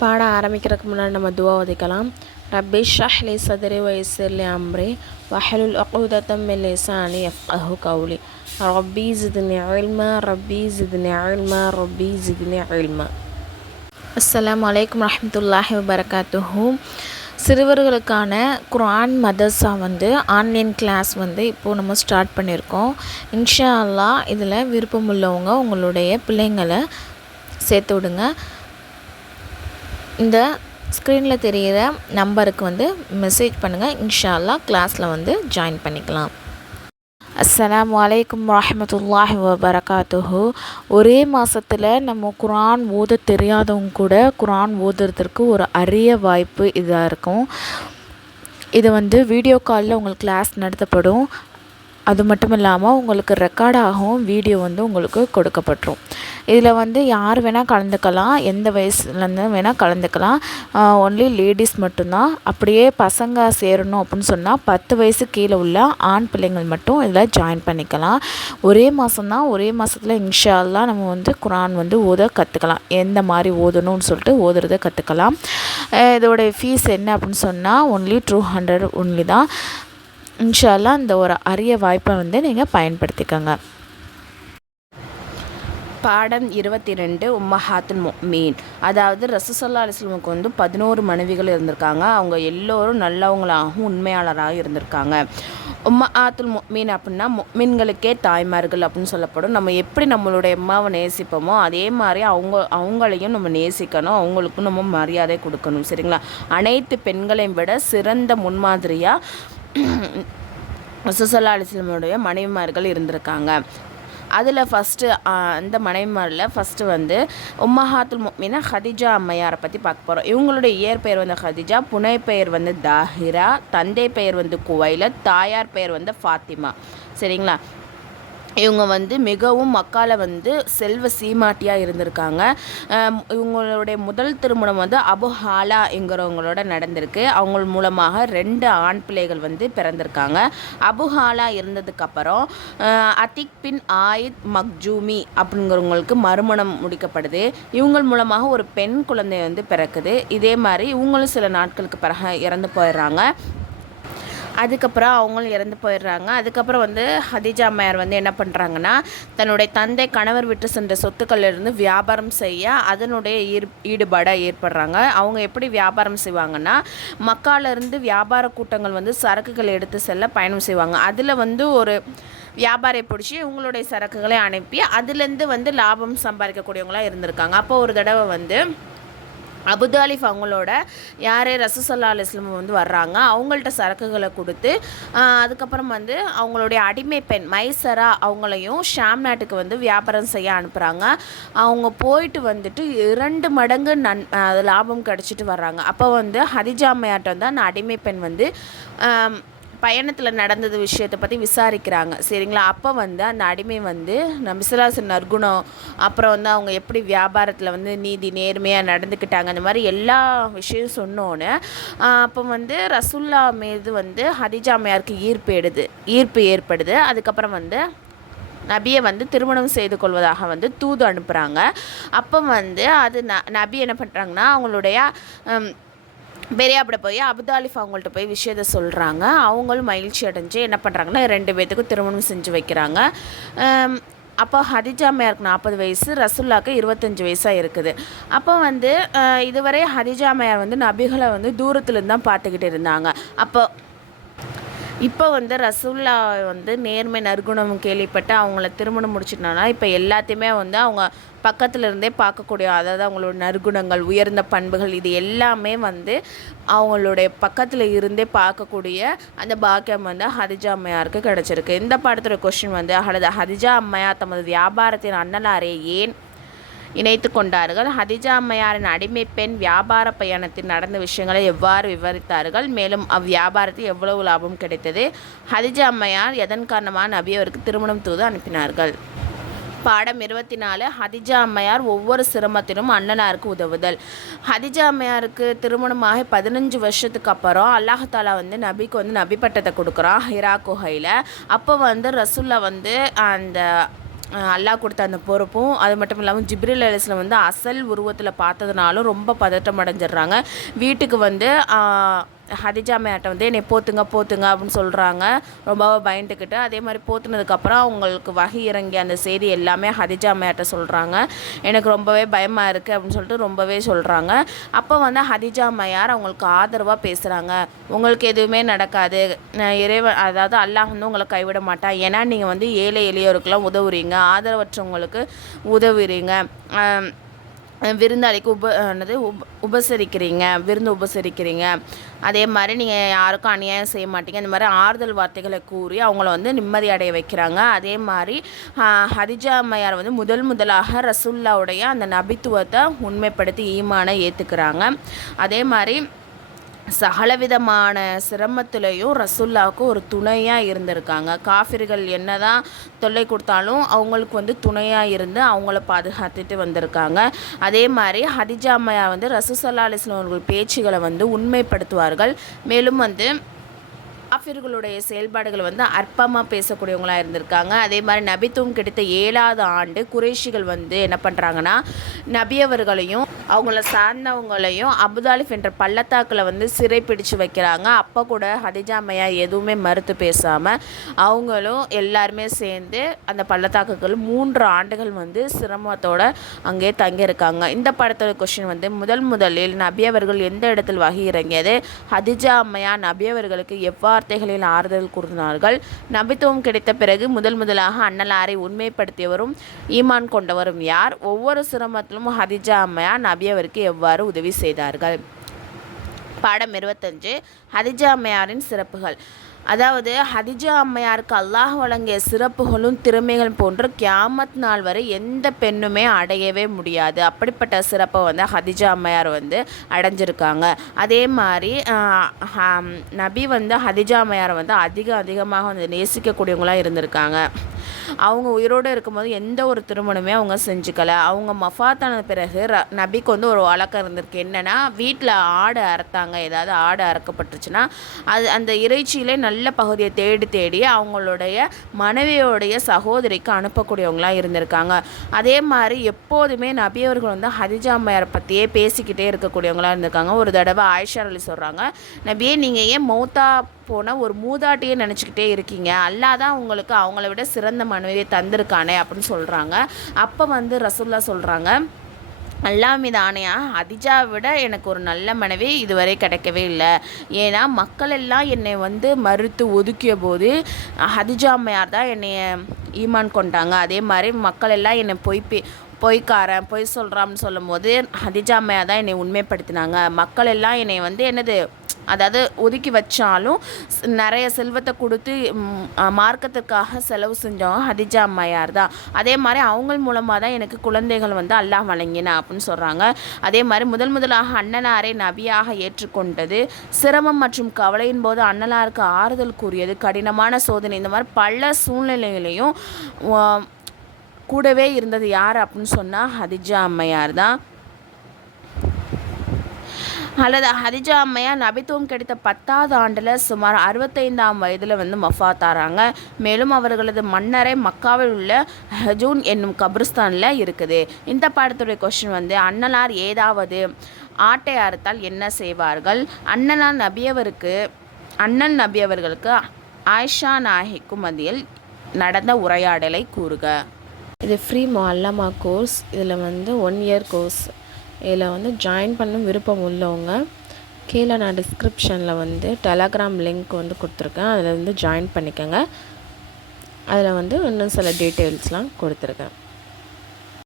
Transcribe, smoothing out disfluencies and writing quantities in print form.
பாடம் ஆரம்பிக்கிறதுக்கு முன்னாடி நம்ம துவா ஓதிக்கலாம். ரப்பி ஷ்ரஹ் லி சத்ரி வயஸ்ஸிர் லி அம்ரி வஹ்லுல் உக்தத்தம் மின் லிசானி யஃப்கஹு கௌலி ரப்பி ஜித்னி இல்மா ரப்பி ஜித்னி இல்மா ரப்பி ஜித்னி இல்மா. அஸ்ஸலாமு அலைக்கும் வரஹ்மத்துல்லாஹி வபரகாத்துஹு. சிறுவர்களுக்கான குர்ஆன் மதர்ஸா ஆன்லைன் கிளாஸ் இப்போது நம்ம ஸ்டார்ட் பண்ணியிருக்கோம். இன்ஷா அல்லாஹ் இதில் விருப்பமுள்ளவங்க உங்களுடைய பிள்ளைங்களை சேர்த்து விடுங்க. இந்த ஸ்க்ரீனில் தெரிகிற நம்பருக்கு மெசேஜ் பண்ணுங்கள். இன்ஷா அல்லாஹ் கிளாஸில் ஜாயின் பண்ணிக்கலாம். அஸ்ஸலாமு அலைக்கும் வரஹ்மத்துல்லாஹி வபரகாத்துஹு. ஒரே மாதத்தில் நம்ம குர்ஆன் ஓத தெரியாதவங்க கூட குர்ஆன் ஓதுறதுக்கு ஒரு அரிய வாய்ப்பு இதாக இருக்கும். இது வீடியோ காலில் உங்களுக்கு கிளாஸ் நடத்தப்படும். அது மட்டும் இல்லாமல் உங்களுக்கு ரெக்கார்டாகவும் வீடியோ உங்களுக்கு கொடுக்கப்பட்டுரும். இதில் யார் வேணால் கலந்துக்கலாம், எந்த வயசுலேருந்து வேணால் கலந்துக்கலாம். ஒன்லி லேடிஸ் மட்டும்தான். அப்படியே பசங்க சேரணும் அப்படின்னு சொன்னால் 10 வயசு கீழே உள்ள ஆண் பிள்ளைங்கள் மட்டும் இதில் ஜாயின் பண்ணிக்கலாம். ஒரே மாதம்தான். ஒரே மாதத்தில் இன்ஷா அல்லாஹ் நம்ம குர்ஆன் ஓத கற்றுக்கலாம். எந்த மாதிரி ஓதணும்னு சொல்லிட்டு ஓதுறதை கற்றுக்கலாம். இதோடைய ஃபீஸ் என்ன அப்படின்னு சொன்னால் ஒன்லி 200 ஒன்லி தான். இன்ஷா அல்லாஹ் இந்த ஒரு அரிய வாய்ப்பை நீங்கள் பயன்படுத்திக்கோங்க. பாடம் 22 உம்மஹாத்துல் முஃமினீன். அதாவது ரசூல் ஸல்லல்லாஹு அலைஹி வஸல்லம் 11 மனைவிகள் இருந்திருக்காங்க. அவங்க எல்லோரும் நல்லவங்களாகவும் உண்மையாளராக இருந்திருக்காங்க. உம்மஹாத்துல் முஃமினீன் அப்படின்னா முஃமின்களுக்கே தாய்மார்கள் அப்படின்னு சொல்லப்படும். நம்ம எப்படி நம்மளுடைய அம்மாவை நேசிப்போமோ அதே மாதிரி அவங்களையும் நம்ம நேசிக்கணும், அவங்களுக்கும் நம்ம மரியாதை கொடுக்கணும். சரிங்களா? அனைத்து பெண்களையும் விட சிறந்த முன்மாதிரியாக ரசூல் ஸல்லல்லாஹு அலைஹி வஸல்லம் மனைவிமார்கள் இருந்திருக்காங்க. அதில் ஃபஸ்ட்டு அந்த மனைவிமாரில் ஃபஸ்ட்டு உம்மஹாத்துல் முஃமினீன் ஹதிஜா அம்மையாரை பற்றி பார்க்க போகிறோம். இவங்களுடைய இயற்பெயர் ஹதிஜா, புனை பெயர் தாஹிரா, தந்தை பெயர் குவைலத், தாயார் பெயர் ஃபாத்திமா. சரிங்களா? இவங்க மிகவும் மக்கால செல்வ சீமாட்டியாக இருந்திருக்காங்க. இவங்களுடைய முதல் திருமணம் அபு ஹாலா என்கிறவங்களோட நடந்திருக்கு. அவங்க மூலமாக 2 ஆண் பிள்ளைகள் பிறந்திருக்காங்க. அபு ஹாலா இருந்ததுக்கப்புறம் அத்திக் பின் ஆயித் மக்ஜூமி அப்படிங்கிறவங்களுக்கு மறுமணம் முடிக்கப்படுது. இவங்க மூலமாக ஒரு பெண் குழந்தை பிறக்குது. இதே மாதிரி இவங்களும் சில நாட்களுக்கு பிறகு இறந்து போயிடுறாங்க. அதுக்கப்புறம் அவங்களும் இறந்து போயிடுறாங்க. அதுக்கப்புறம் ஹதிஜா அம்மையார் என்ன பண்ணுறாங்கன்னா, தன்னுடைய தந்தை கணவர் விட்டு சென்ற சொத்துக்களிலிருந்து வியாபாரம் செய்ய அதனுடைய ஈடுபாடாக ஏற்படுறாங்க. அவங்க எப்படி வியாபாரம் செய்வாங்கன்னா, மக்காலிருந்து வியாபார கூட்டங்கள் சரக்குகளை எடுத்து செல்ல பயணம் செய்வாங்க. அதில் ஒரு வியாபாரி பிடிச்சி இவங்களுடைய சரக்குகளை அனுப்பி அதுலேருந்து லாபம் சம்பாதிக்கக்கூடியவங்களாக இருந்திருக்காங்க. அப்போ ஒரு தடவை அபுதாலிஃப் அவங்களோட ரசூல் ஸல்லல்லாஹு அலைஹி வஸல்லம் வர்றாங்க. அவங்கள்ட்ட சரக்குகளை கொடுத்து அதுக்கப்புறம் அவங்களுடைய அடிமை பெண் மைசரா அவங்களையும் ஷாம் நாட்டுக்கு வியாபாரம் செய்ய அனுப்புகிறாங்க. அவங்க போயிட்டு 2 மடங்கு லாபம் கிடச்சிட்டு வர்றாங்க. அப்போ ஹதிஜா அம்மையார்ட்ட அந்த அடிமை பெண் பயணத்தில் நடந்தது விஷயத்தை பற்றி விசாரிக்கிறாங்க. சரிங்களா? அப்போ அந்த அடிமை நபிசுல்லாஹு நற்குணம், அப்புறம் அவங்க எப்படி வியாபாரத்தில் நீதி நேர்மையாக நடந்துக்கிட்டாங்க, அந்த மாதிரி எல்லா விஷயம் சொன்னோன்னு அப்போ ரசூல்லா மீது ஹதிஜா அம்மையாருக்கு ஈர்ப்பு ஏற்படுது. அதுக்கப்புறம் நபியை திருமணம் செய்து கொள்வதாக தூது அனுப்புகிறாங்க. அப்போ அது நபி என்ன பண்ணுறாங்கன்னா, அவங்களுடைய பெரியாப்பிட போய் அபுதாலிஃப் அவங்கள்ட்ட போய் விஷயத்தை சொல்கிறாங்க. அவங்களும் மகிழ்ச்சி அடைஞ்சு என்ன பண்ணுறாங்கன்னா 2 பேர்த்துக்கும் திருமணம் செஞ்சு வைக்கிறாங்க. அப்போ ஹதிஜா அம்மையாருக்கு 40 வயசு, ரசூல்லாவுக்கு 25 வயசாக இருக்குது. அப்போ இதுவரை ஹதிஜா அம்மையார் நபிகளை தூரத்துலேருந்து தான் பார்த்துக்கிட்டு இருந்தாங்க. இப்போ ரசூல்லா நேர்மை நற்குணம் கேள்விப்பட்டு அவங்கள திருமணம் முடிச்சிட்டோன்னா இப்போ எல்லாத்தையுமே அவங்க பக்கத்தில் இருந்தே பார்க்கக்கூடிய, அதாவது அவங்களோட நற்குணங்கள், உயர்ந்த பண்புகள், இது எல்லாமே அவங்களுடைய பக்கத்தில் இருந்தே பார்க்கக்கூடிய அந்த பாக்கியம் ஹதிஜா அம்மையாருக்கு கிடச்சிருக்கு. இந்த பாடத்தோட கொஸ்டின் ஹதிஜா அம்மையார் தமது வியாபாரத்தின் அண்ணலாரை ஏன் இணைத்து கொண்டார்கள்? ஹதிஜா அம்மையாரின் அடிமை பெண் வியாபார பயணத்தில் நடந்த விஷயங்களை எவ்வாறு விவரித்தார்கள்? மேலும் அவ்வியாபாரத்தில் எவ்வளவு லாபம் கிடைத்தது? ஹதிஜா அம்மையார் எதன் காரணமாக நபி அவருக்கு திருமணம் தூது அனுப்பினார்கள்? பாடம் 24 ஹதிஜா அம்மையார் ஒவ்வொரு சிரமத்திலும் அண்ணனாருக்கு உதவுதல். ஹதிஜா அம்மையாருக்கு திருமணமாக 15 வருஷத்துக்கு அப்புறம் அல்லாஹ் தாலா நபிக்கு நபி பட்டத்தை கொடுக்குறான் ஹிரா குகையில். அப்போ ரசூல்லா அந்த அல்லாஹ் கொடுத்த அந்த பொறுப்பும், அது மட்டும் இல்லாமல் ஜிப்ரீல் அலைஹிஸ்ஸலாம் வந்து அசல் உருவத்தில் பார்த்ததுனாலும் ரொம்ப பதட்டம் அடைஞ்சிடுறாங்க. வீட்டுக்கு வந்து ஹதிஜா அம்மையார்ட்ட வந்து என்னை போத்துங்க அப்படின்னு சொல்கிறாங்க, ரொம்பவே பயந்துக்கிட்டு. அதே மாதிரி போத்துனதுக்கப்புறம் அவங்களுக்கு வகை இறங்கிய அந்த செய்தி எல்லாமே ஹதிஜா அம்மையார்ட்ட சொல்கிறாங்க. எனக்கு ரொம்பவே பயமாக இருக்குது அப்படின்னு சொல்லிட்டு ரொம்பவே சொல்கிறாங்க. அப்போ வந்து ஹதிஜா அம்மையார் அவங்களுக்கு ஆதரவாக பேசுகிறாங்க. உங்களுக்கு எதுவுமே நடக்காது, இறைவன் அதாவது அல்லாஹ் வந்து உங்களை கைவிட மாட்டான். ஏன்னா நீங்கள் வந்து ஏழை எளியோருக்கெல்லாம் உதவுறீங்க, ஆதரவற்றவங்களுக்கு உதவுறீங்க, விருந்தாளிக்கு உபசரிக்கிறீங்க, விருந்து உபசரிக்கிறீங்க. அதே மாதிரி நீங்கள் யாருக்கும் அநியாயம் செய்ய மாட்டீங்க. இந்த மாதிரி ஆறுதல் வார்த்தைகளை கூறி அவங்கள வந்து நிம்மதி அடைய வைக்கிறாங்க. அதே மாதிரி ஹதிஜா அம்மையார் வந்து முதலாக ரசூல்லாவுடைய அந்த நபித்துவத்தை உண்மைப்படுத்தி ஈமானை ஏற்றுக்கிறாங்க. அதே மாதிரி சகலவிதமான சிரமத்திலையும் ரசூல்லாவுக்கு ஒரு துணையாக இருந்திருக்காங்க. காஃபிர்கள் என்ன தான் தொல்லை கொடுத்தாலும் அவங்களுக்கு வந்து துணையாக இருந்து அவங்கள பாதுகாத்துட்டு வந்திருக்காங்க. அதே மாதிரி ஹதிஜா அம்மையார் வந்து ரசூல் ஸல்லல்லாஹு அலைஹி வஸல்லம் அவர்கள் பேச்சுகளை வந்து உண்மைப்படுத்துவார்கள். மேலும் வந்து காஃபிர்களுடைய செயல்பாடுகளை வந்து அற்பமாக பேசக்கூடியவங்களாக இருந்திருக்காங்க. அதே மாதிரி நபித்துவம் கிடைத்த 7வது ஆண்டு குறைஷிகள் வந்து என்ன பண்ணுறாங்கன்னா, நபியவர்களையும் அவங்கள சார்ந்தவங்களையும் அபுதாலிஃப் என்ற பள்ளத்தாக்கில் வந்து சிறை பிடிச்சு வைக்கிறாங்க. அப்போ கூட ஹதிஜா அம்மையார் எதுவுமே மறுத்து பேசாமல் அவங்களும் எல்லாருமே சேர்ந்து அந்த பள்ளத்தாக்குகள் 3 ஆண்டுகள் வந்து சிரமத்தோடு அங்கே தங்கியிருக்காங்க. இந்த படத்தோட கொஸ்டின் வந்து முதலில் நபியவர்கள் எந்த இடத்தில் வகை இறங்கியது, ஹதிஜா அம்மையார் நபியவர்களுக்கு வார்த்தைகளில் ஆறுதல் கூறினார்கள், நபித்துவம் கிடைத்த பிறகு முதலாக அன்னலாரை உண்மைப்படுத்தியவரும் ஈமான் கொண்டவரும் யார், ஒவ்வொரு சிரமத்திலும் ஹதிஜா அம்மையார் நபியவருக்கு எவ்வாறு உதவி செய்தார்கள். பாடம் 25 ஹதிஜா அம்மையாரின் சிறப்புகள். அதாவது ஹதிஜா அம்மையாருக்கு அல்லாஹ் வழங்கிய சிறப்புகளும் திறமைகள் போன்று கியாமத் நாள் வரை எந்த பெண்ணுமே அடையவே முடியாது. அப்படிப்பட்ட சிறப்பை வந்து ஹதிஜா அம்மையார் வந்து அடைஞ்சிருக்காங்க. அதே மாதிரி நபி வந்து ஹதிஜா அம்மையாரை வந்து அதிகமாக வந்து நேசிக்கக்கூடியவங்களாக இருந்திருக்காங்க. அவங்க உயிரோடு இருக்கும்போது எந்த ஒரு திருமணமே அவங்க செஞ்சுக்கல. அவங்க மஃபாத்தான பிறகு நபிக்கு வந்து ஒரு வழக்கம் இருந்திருக்கு. என்னென்னா, வீட்டில் ஆடு அறுத்தாங்க, ஏதாவது ஆடு அறுக்கப்பட்டுருச்சுன்னா அது அந்த இறைச்சியிலே நல்ல பகுதியை தேடி அவங்களுடைய மனைவியோடைய சகோதரிக்கு அனுப்பக்கூடியவங்களாக இருந்திருக்காங்க. அதே மாதிரி எப்போதுமே நபியவர்கள் வந்து ஹதிஜா அம்மையாரை பற்றியே பேசிக்கிட்டே இருக்கக்கூடியவங்களாக இருந்திருக்காங்க. ஒரு தடவை ஆயிஷா ரலி சொல்கிறாங்க, நபியே நீங்கள் ஏன் மௌத்தா போன ஒரு மூதாட்டியே நினச்சிக்கிட்டே இருக்கீங்க, அல்லாஹ் தான் உங்களுக்கு அவங்கள விட சிறந்த மனைவியை தந்திருக்கானே அப்படின்னு சொல்கிறாங்க. அப்போ வந்து ரசூல்லா சொல்கிறாங்க, அல்லாஹ் மீது ஆணையா, ஹதிஜாவை விட எனக்கு ஒரு நல்ல மனைவி இதுவரை கிடைக்கவே இல்லை. ஏன்னா மக்கள் எல்லாம் என்னை வந்து மறுத்து ஒதுக்கிய போது ஹதிஜா அம்மையார் தான் என்னை ஈமான் கொண்டாங்க. அதே மாதிரி மக்கள் எல்லாம் என்னை பொய்க்காரன் பொய் சொல்கிறான்னு சொல்லும் போது ஹதிஜா அம்மையார் தான் என்னை உண்மைப்படுத்தினாங்க. மக்கள் எல்லாம் என்னை வந்து என்னது அதாவது ஒதுக்கி வச்சாலும் நிறைய செல்வத்தை கொடுத்து மார்க்கத்துக்காக செலவு செஞ்சவங்க ஹதிஜா அம்மையார் தான். அதே மாதிரி அவங்க மூலமாக தான் எனக்கு குழந்தைகள் வந்து அல்லாஹ் வழங்கினா அப்படின்னு சொல்கிறாங்க. அதே மாதிரி முதலாக அண்ணலாரை நபியாக ஏற்றுக்கொண்டது, சிரமம் மற்றும் கவலையின் போது அண்ணலாருக்கு ஆறுதல் கூறியது, கடினமான சோதனை, இந்த மாதிரி பல சூழ்நிலைகளையும் கூடவே இருந்தது யார் அப்படின்னு சொன்னால் ஹதிஜா அம்மையார் தான். அல்லது ஹதிஜா அம்மையார் நபித்துவம் கிடைத்த 10வது ஆண்டில் சுமார் 65ஆம் வயதில் வந்து மஃபாத்தாராங்க. மேலும் அவர்களது மன்னரை மக்காவில் உள்ள ஹஜூன் என்னும் கபிரிஸ்தானில் இருக்குது. இந்த பாடத்துடைய கொஸ்டின் வந்து அண்ணலார் ஏதாவது ஆட்டை அறுத்தால் என்ன செய்வார்கள், அண்ணன் நபியவர்களுக்கு ஆயிஷா நாயகிக்கும் மத்தியில் நடந்த உரையாடலை கூறுக. இது ஃப்ரீ முஅல்லமா கோர்ஸ். இதில் வந்து 1 இயர் கோர்ஸ். இதில் வந்து ஜாயின் பண்ண விருப்பம் உள்ளவங்க கீழே நான் டிஸ்கிரிப்ஷனில் வந்து டெலகிராம் லிங்க் வந்து கொடுத்துருக்கேன், அதில் வந்து ஜாயின் பண்ணிக்கோங்க. அதில் வந்து இன்னும் சில டீட்டெயில்ஸ்லாம் கொடுத்துருக்கேன்.